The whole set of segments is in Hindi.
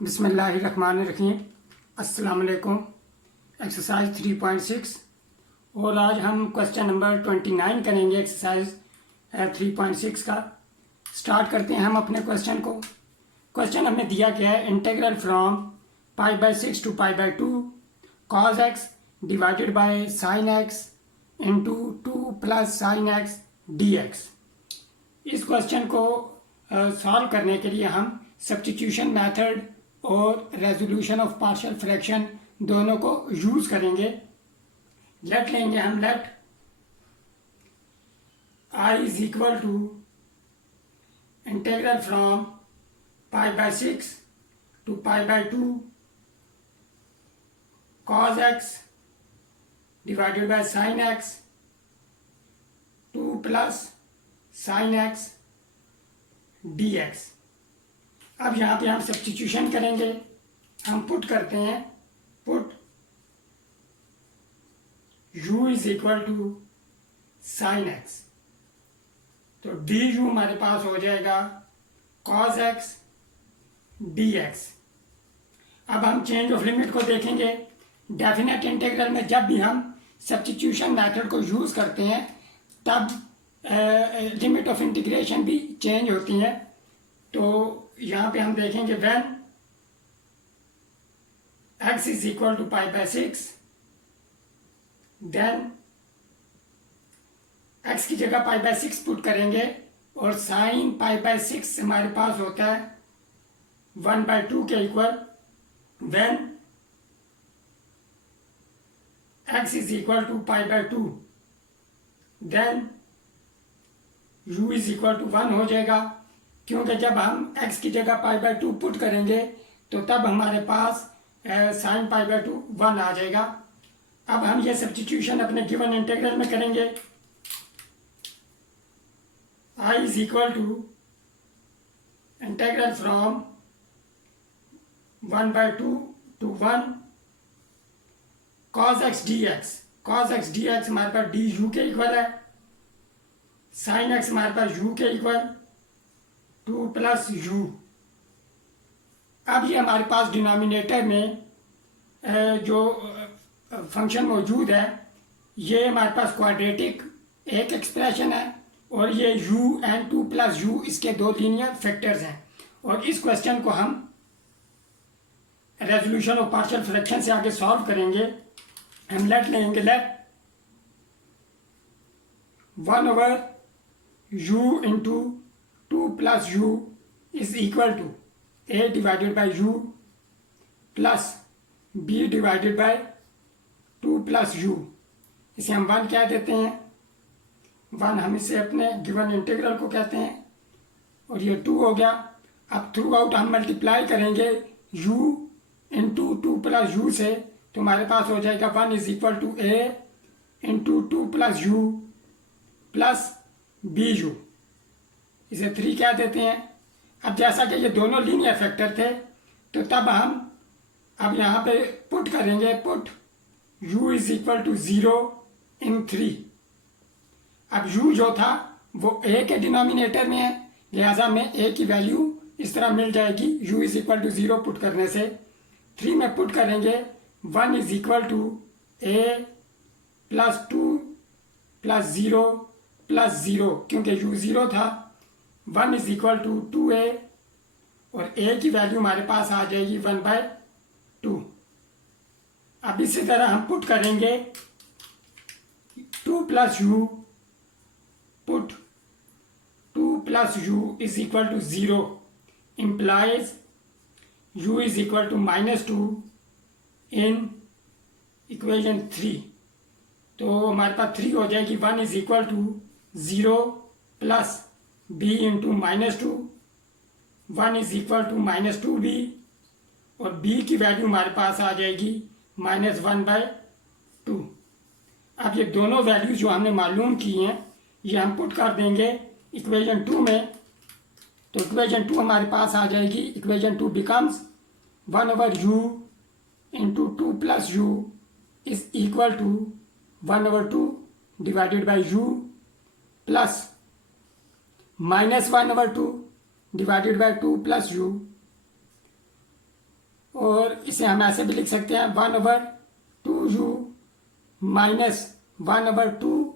बिस्मिल्लाहिर्रहमानिर्रहीम। अस्सलाम वालेकुम। एक्सरसाइज 3.6 और आज हम क्वेश्चन नंबर 29 करेंगे एक्सरसाइज 3.6 का। स्टार्ट करते हैं हम अपने क्वेश्चन को। क्वेश्चन हमें दिया गया है integral from π/6 to π/2 cos x divided by sin x into 2 plus sin x dx। इस क्वेश्चन को सॉल्व करने के लिए हम सब्स्टिट्यूशन मेथड और रेजोल्यूशन ऑफ पार्शियल फ्रैक्शन दोनों को यूज करेंगे। लेट लेंगे हम। Let I is equal to integral from π/6 to π/2 cos x divided by sin x 2 plus sin x dx। अब यहाँ पे हम सब्स्टिट्यूशन करेंगे। हम पुट करते हैं, put u is equal to sine x, तो डी यू हमारे पास हो जाएगा cos x dx। अब हम चेंज ऑफ लिमिट को देखेंगे। डेफिनेट इंटीग्रल में जब भी हम सब्स्टिट्यूशन मेथड को यूज करते हैं तब लिमिट ऑफ इंटीग्रेशन भी चेंज होती है। तो यहाँ पे हम देखेंगे when x is equal to π/6, then x की जगह π/6 पुट करेंगे और साइन π/6 हमारे पास होता है 1/2 के equal. When x is equal to π/2 then u is equal to 1 हो जाएगा, क्योंकि जब हम x की जगह π/2 पुट करेंगे तो तब हमारे पास साइन π/2 1 आ जाएगा। अब हम ये सब्स्टिट्यूशन अपने गिवन इंटीग्रल में करेंगे। I is equal to integral from 1/2 to 1 cos x dx। cos x dx हमारे पास डी यू के इक्वल है, साइन एक्स हमारे पास u के इक्वल 2 प्लस u। अब ये हमारे पास डिनोमिनेटर में जो फंक्शन मौजूद है ये हमारे पास क्वाड्रेटिक एक एक्सप्रेशन है और ये u एंड 2 प्लस u इसके दो लीनियर फैक्टर्स हैं। और इस क्वेश्चन को हम रेजोल्यूशन ऑफ पार्शियल फ्रैक्शन से आगे सॉल्व करेंगे। हम लेट लेंगे, let 1/u into 2 plus u is equal to a divided by u plus b divided by 2 plus u। इसे हम 1 क्या देते हैं, 1 हम इसे अपने गिवन इंटीग्रल को कहते हैं और ये 2 हो गया। अब थ्रू आउट हम मल्टीप्लाई करेंगे u इंटू 2 प्लस u से, तो हमारे पास हो जाएगा 1 is equal to a into 2 plus u plus b u. इसे 3 क्या देते हैं। अब जैसा कि ये दोनों लीनियर फैक्टर थे तो तब हम अब यहाँ पे पुट करेंगे, put u is equal to 0 in 3। अब u जो था वो a के डिनोमिनेटर में है, लिहाजा में a की वैल्यू इस तरह मिल जाएगी u is equal to 0 put करने से। 3 में पुट करेंगे 1 is equal to a plus 2 plus 0 plus 0, क्योंकि u 0 था। 1 इज इक्वल टू 2a और a की वैल्यू हमारे पास आ जाएगी 1/2। अब इसी तरह हम पुट करेंगे 2 plus u, put 2 plus u is equal to 0 implies u is equal to -2 in equation 3। तो हमारे पास 3 हो जाएगी। 1 is equal to 0 plus b into -2, 1 is equal to -2b और b की वैल्यू हमारे पास आ जाएगी -1/2। अब ये दोनों वैल्यू जो हमने मालूम की हैं ये हम पुट कर देंगे इक्वेशन 2 में, तो इक्वेशन 2 हमारे पास आ जाएगी। Equation 2 becomes 1/u into 2 plus u is equal to 1/2 divided by u plus -1/2 divided by 2 plus u और इसे हम ऐसे भी लिख सकते हैं 1/2u माइनस 1/2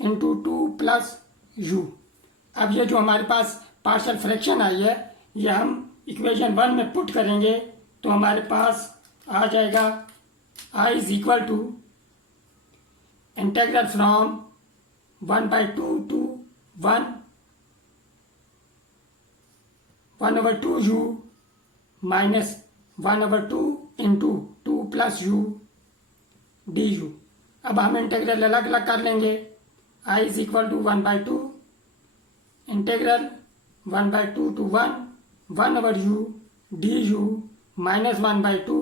इंटू 2+u। अब ये जो हमारे पास पार्शियल फ्रैक्शन आई है ये हम इक्वेशन 1 में पुट करेंगे तो हमारे पास आ जाएगा I is equal to integral from 1/2 to 1/2u minus 1/2 into 2+u du। अब हम इंटेग्रल अलग अलग कर लेंगे। I is equal to 1/2 integral 1/2 to 1/u du minus 1/2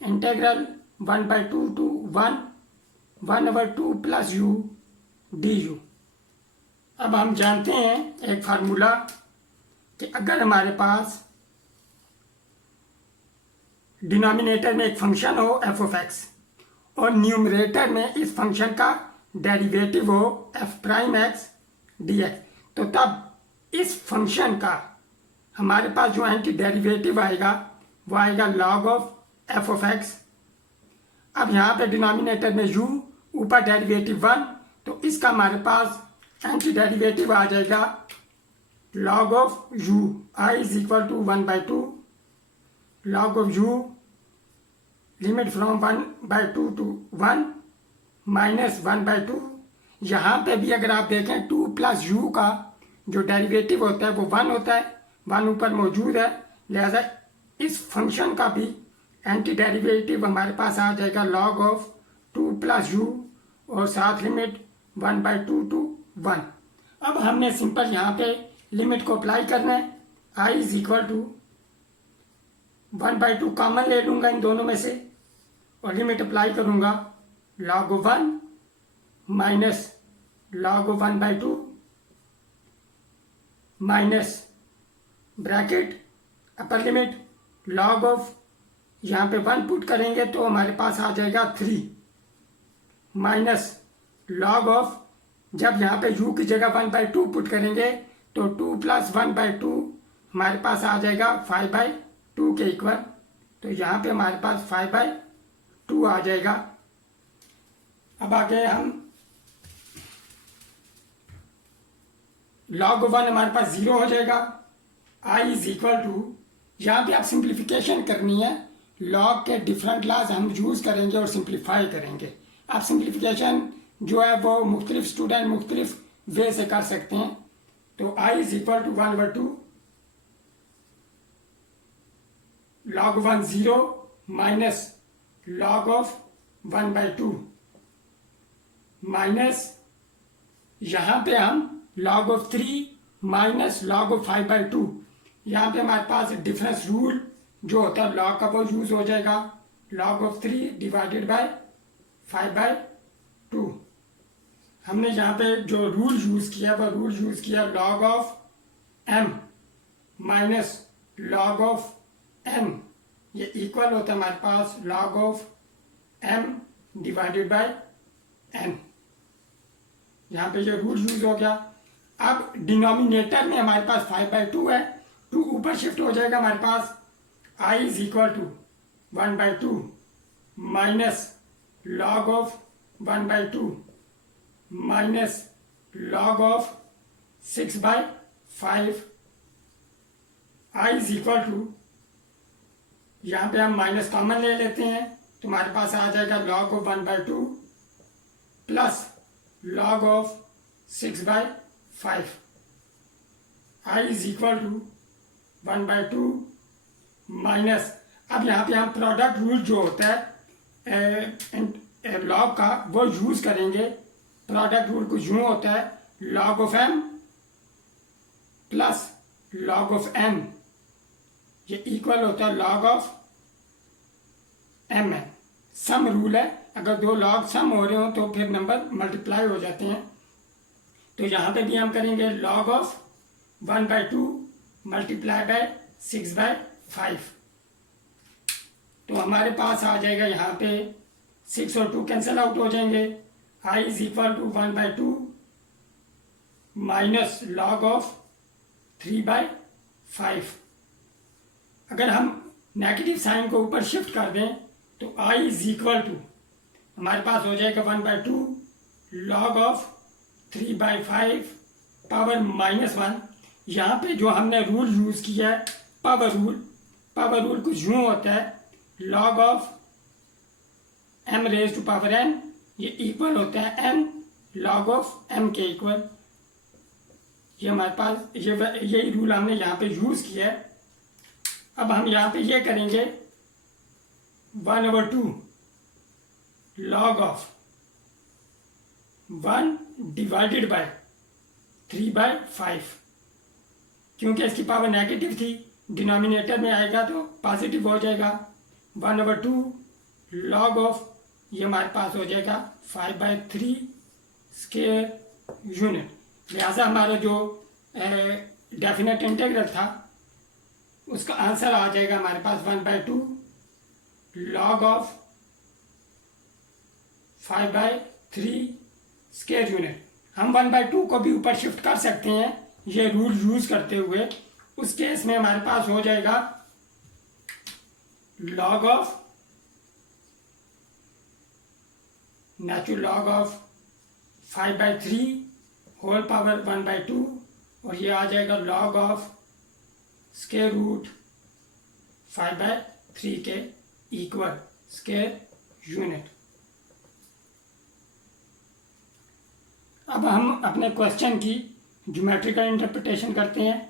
integral 1/2 to 1/2+u du। अब हम जानते हैं एक फार्मूला कि अगर हमारे पास डिनोमिनेटर में एक फंक्शन हो f of x और न्यूमरेटर में इस फंक्शन का डेरिवेटिव हो f'(x) dx, तो तब इस फंक्शन का हमारे पास जो एंटी डेरिवेटिव आएगा वो आएगा log of f of x। अब यहाँ पे डिनोमिनेटर में u, ऊपर डेरिवेटिव 1, तो इसका हमारे पास एंटी डेरिवेटिव आ जाएगा log of u। I is equal to 1/2 log of u limit from 1/2 to 1 minus 1/2। यहाँ पे भी अगर आप देखें 2+u का जो डेरिवेटिव होता है वो 1 होता है, 1 ऊपर मौजूद है, लिहाजा इस फंक्शन का भी एंटी डेरिवेटिव हमारे पास आ जाएगा log ऑफ 2+u और साथ लिमिट 1/2 to 1। अब हमने सिंपल यहाँ पे लिमिट को अप्लाई करना है। I is equal to 1/2 common ले लूँगा इन दोनों में से और लिमिट अप्लाई करूँगा log of 1 minus log of 1/2 minus bracket upper limit log of, यहाँ पे 1 पुट करेंगे तो हमारे पास आ जाएगा 3 माइनस log ऑफ, जब यहाँ पे u की जगह 1/2 पुट करेंगे तो 2 + 1/2 हमारे पास आ जाएगा 5/2 के इक्वल, तो यहाँ पे हमारे पास 5/2 आ जाएगा। अब आगे हम log 1 हमारे पास 0 हो जाएगा। I इज इक्वल टू, यहाँ पे आप सिंप्लीफिकेशन करनी है, log के डिफरेंट लॉज हम यूज़ करेंगे और सिंप्लीफाई करेंगे। आप सिंप्लीफिकेशन जो है वो मुख्तलिफ स्टूडेंट मुख्तलिफ वे से कर सकते हैं। तो I is equal to 1/2 log 1 0 minus log of 1/2 minus यहाँ पे हम log of 3 minus log of 5/2, यहाँ पे हमारे पास डिफरेंस रूल जो होता है log का वो यूज हो जाएगा, log ऑफ 3 डिवाइडेड बाय 5/2। हमने यहाँ पे जो रूल यूज किया वो रूल यूज किया log of m minus log of n, ये इक्वल होता है हमारे पास log of m divided by n। यहाँ पे ये रूल यूज हो गया। अब डिनोमिनेटर में हमारे पास 5/2 है, 2 ऊपर शिफ्ट हो जाएगा हमारे पास। I is equal to 1/2 minus log of 1/2 minus log of 6/5। I is equal to, यहाँ पे हम माइनस कॉमन ले लेते हैं तो हमारे पास आ जाएगा log of 1/2 plus log of 6/5। I is equal to 1/2 minus, अब यहाँ पे हम प्रोडक्ट रूल जो होता है log का वो यूज करेंगे। प्रोडक्ट रूल कुछ यूँ होता है log of m plus log of n, ये इक्वल होता है log ऑफ m है। सम रूल है, अगर दो log सम हो रहे हो तो फिर नंबर मल्टीप्लाई हो जाते हैं। तो यहाँ पे भी हम करेंगे log ऑफ 1/2 मल्टीप्लाई बाय 6/5, तो हमारे पास आ जाएगा यहाँ पे 6 और 2 कैंसिल आउट हो जाएंगे। I is equal to 1/2 minus log of 3/5। अगर हम नेगेटिव साइन को ऊपर शिफ्ट कर दें तो आई इज इक्वल टू हमारे पास हो जाएगा 1/2 log ऑफ 3/5 पावर -1। यहाँ पे जो हमने रूल यूज़ किया है पावर रूल कुछ यूँ होता है log of m raise to power n, ये इक्वल होता है n log ऑफ m के इक्वल। ये हमारे पास यही रूल हमने यहाँ पे यूज़ किया है। अब हम यहाँ पे ये करेंगे 1/2 log ऑफ 1 डिवाइडेड बाय 3/5, क्योंकि इसकी पावर नेगेटिव थी डिनोमिनेटर में आएगा तो पॉजिटिव हो जाएगा। 1/2 log ऑफ ये हमारे पास हो जाएगा 5/3 स्क्वायर यूनिट। लिहाजा हमारा जो डेफिनेट इंटीग्रल था उसका आंसर आ जाएगा हमारे पास 1/2 log ऑफ 5/3 स्क्वायर यूनिट। हम 1/2 को भी ऊपर शिफ्ट कर सकते हैं ये रूल यूज करते हुए। उस केस में हमारे पास हो जाएगा log of natural log of 5/3 whole power 1/2 और ये आ जाएगा log ऑफ स्क्वायर रूट 5/3 के इक्वल स्क्वायर यूनिट। अब हम अपने क्वेश्चन की ज्योमेट्रिकल इंटरप्रिटेशन करते हैं।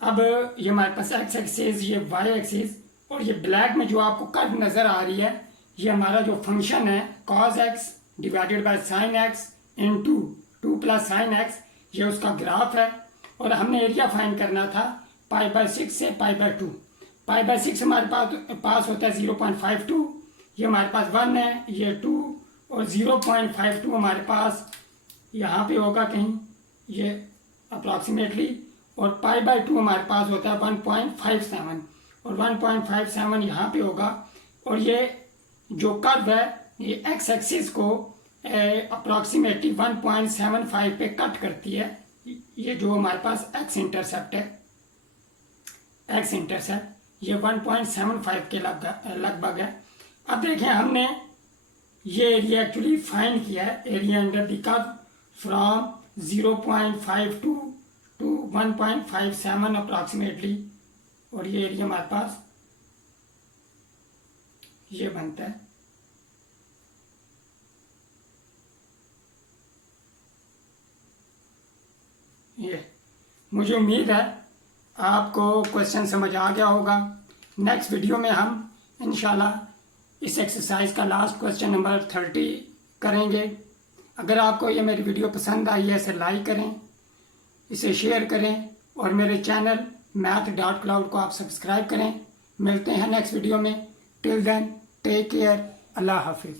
अब ये हमारे पास एक्स एक्सिस, ये वाई एक्सिस और ये ब्लैक में जो आपको कर्व नज़र आ रही है ये हमारा जो फंक्शन है cos x divided by sin x into 2 + sin x, ये उसका ग्राफ है। और हमने एरिया फाइंड करना था π/6 से π/2। π/6 हमारे पास होता है 0.52, ये हमारे पास 1 है, ये 2 और 0.52 हमारे पास यहाँ पे होगा कहीं ये अप्रॉक्सीमेटली, और π/2 हमारे पास होता है 1.57 और 1.57 यहाँ पे होगा। और ये जो कर्व है ये एक्स एक्सिस को अप्रॉक्सीमेटली 1.75 पे कट करती है। ये जो हमारे पास एक्स इंटरसेप्ट ये 1.75 के लगभग है। अब देखें हमने ये एरिया एक्चुअली फाइंड किया है, area under the curve from 0.52 to 1.57 approximately, और ये एरिया हमारे पास ये बनता है। ये मुझे उम्मीद है आपको क्वेश्चन समझ आ गया होगा। नेक्स्ट वीडियो में हम इंशाल्लाह इस एक्सरसाइज का लास्ट क्वेश्चन नंबर 30 करेंगे। अगर आपको ये मेरी वीडियो पसंद आई है इसे लाइक करें, इसे शेयर करें और मेरे चैनल math.cloud को आप सब्सक्राइब करें। मिलते हैं नेक्स्ट वीडियो में। टिल देन टेक केयर, अल्लाह हाफिज़।